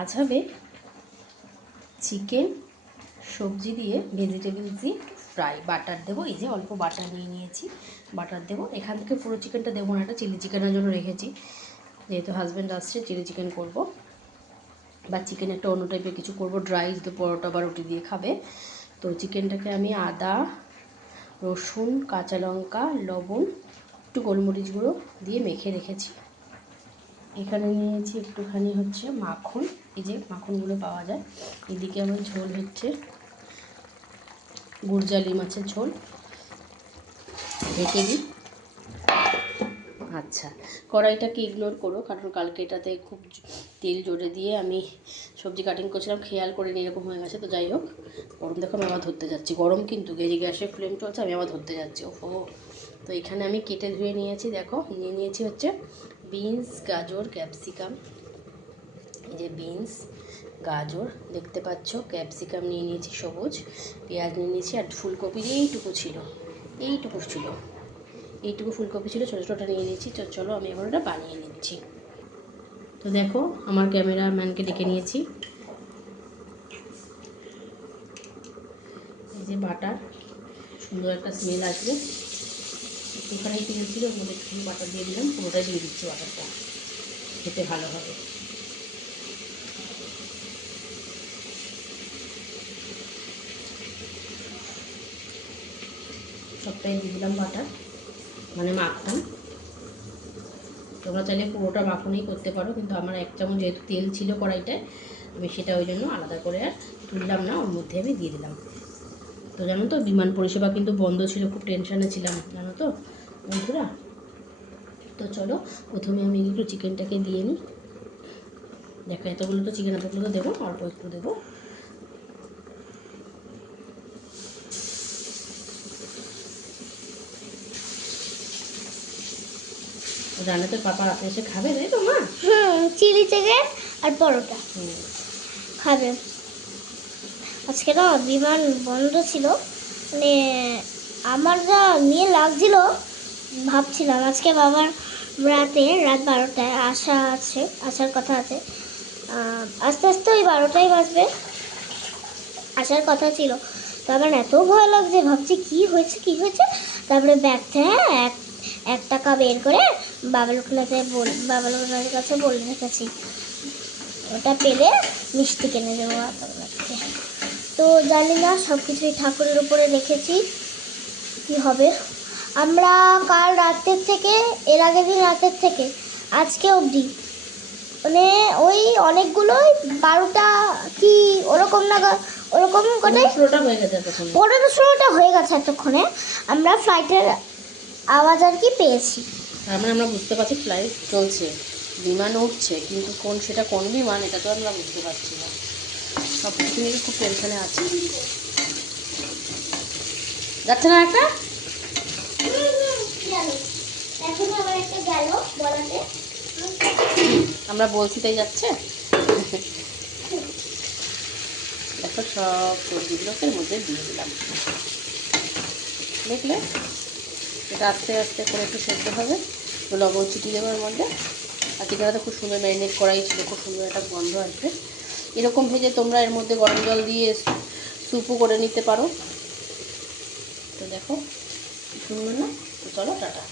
আজ হবে চিকেন সবজি দিয়ে ভেজিটেবলস দিয়ে ফ্রাই। বাটার দেবো, এই যে অল্প বাটার নিয়ে নিয়েছি, বাটার দেবো। এখান থেকে পুরো চিকেনটা দেবো না, এটা চিলি চিকেনের জন্য রেখেছি, যেহেতু হাজব্যান্ড আসছে চিলি চিকেন করব, বা চিকেন একটা অন্য টাইপের কিছু করব, ড্রাই, তো পরোটা বা রুটি দিয়ে খাবে। তো চিকেনটাকে আমি আদা, রসুন, কাঁচা লঙ্কা, লবণ, একটু গোলমরিচ গুঁড়ো দিয়ে মেখে রেখেছি। এখানে নিয়েছি একটুখানি হচ্ছে মাখন, এই যে মাখনগুলো পাওয়া যায়। এদিকে আমার ঝোল হচ্ছে গুড়জালি মাছের ঝোল, ঢেকে দিই। আচ্ছা, কড়াইটাকে ইগনোর করো, কারণ কালকে এটাতে খুব তেল জোরে দিয়ে আমি সবজি কাটিং করছিলাম, খেয়াল করে নিয়ে এরকম হয়ে গেছে। তো যাই হোক, গরম দেখো আমি আবার ধরতে যাচ্ছি, গরম কিন্তু গ্যাসের ফ্লেম চলছে, আমি আবার ধরতে যাচ্ছি। ওহো, তো এখানে আমি কেটে ধুয়ে নিয়েছি, দেখো নিয়ে নিয়েছি হচ্ছে বিনস, গাজর, ক্যাপসিকাম। এই যে বিনস, গাজর দেখতে পাচ্ছ, ক্যাপসিকাম নিয়ে নিয়েছি সবুজ, পেঁয়াজ নিয়ে নিয়েছি, আর ফুলকপির এইটুকু ছিল, এইটুকু ফুলকপি ছিল, ছোটো ছোটো নিয়ে নিয়েছি। চলো আমি এবার ওটা বানিয়ে নিচ্ছি। তো দেখো আমার ক্যামেরাম্যানকে ডেকে নিয়েছি, এই যে বাটার, সুন্দর একটা স্মেল আসবে। একটুখানি তেল ছিল, ওর মধ্যে একটু বাটার দিয়ে দিলাম, পুরোটাই দিয়ে দিচ্ছি বাটারটা, খেতে ভালো হবে। সবটাই দিয়ে দিলাম বাটার, মানে মাখন। তোমরা চাইলে পুরোটা মাখনই করতে পারো, কিন্তু আমার এক চামচ যেহেতু তেল ছিল কড়াইটায়, আমি সেটা ওই জন্য আলাদা করে আর তুললাম না, ওর মধ্যে আমি দিয়ে দিলাম। তো জানো তো, বিমান পরিষেবা কিন্তু বন্ধ ছিল, খুব টেনশানে ছিলাম জানো তো বন্ধুরা। তো চলো প্রথমে আমি একটু চিকেনটাকে দিয়ে নিই। দেখো এতগুলো তো চিকেন, এতগুলো তো দেবো, অল্প একটু দেবো। রান্নাতে পাপা রাতে এসে খাবে, তাই তো মা? চিলি চিকেন আর পরোটা খাবে। আজকে না বিমান বন্ধ ছিল, মানে আমার যা নিয়ে লাগছিল, ভাবছিলাম আজকে বাবার রাত 12টায় আসার কথা আছে। আস্তে আস্তে ওই 12টাই বাজবে, আসার কথা ছিল। তো আমার এত ভয় লাগছে, ভাবছি কি হয়েছে। তারপরে ব্যাগ থেকে 1 টাকা বের করে বাবা লোকনাথের কাছে বলে রেখেছি, ওটা পেলে মিষ্টি কিনে দেবো আপনাকে। তো জানি না, সব কিছুই ঠাকুরের উপরে রেখেছি, কি হবে। আমরা কাল রাতের থেকে, এর আগের দিন রাতের থেকে আজকে অবধি, মানে ওই অনেকগুলোই 12টা কি ওরকম করে 15-16টা হয়ে গেছে এতক্ষণে আমরা ফ্লাইটের আওয়াজ আর কি পেয়েছি। তার মানে আমরা বুঝতে পারছি ফ্লাইট চলছে, বিমান উঠছে, কিন্তু সেটা কোন বিমান এটা তো আমরা বুঝতে পারছি না। সব কিছু নিয়ে খুব টেনশনে আছি। যাচ্ছে না একটা, আমরা বলছি তাই যাচ্ছে। দেখো সব সবজিগুলোকে এর মধ্যে দিয়ে দিলাম, দেখলে এটা আস্তে আস্তে করে একটু সেদ্ধ হবে। তো লবণ চিটি দেবো এর মধ্যে। আর চিকেনটা খুব সুন্দর ম্যারিনেট করাই ছিল, খুব সুন্দর একটা গন্ধ আসবে। এরকম ভেজে তোমরা এর মধ্যে গরম জল দিয়ে স্যুপও করে নিতে পারো। তো দেখো সুন্দর না? তো চলো টাটা।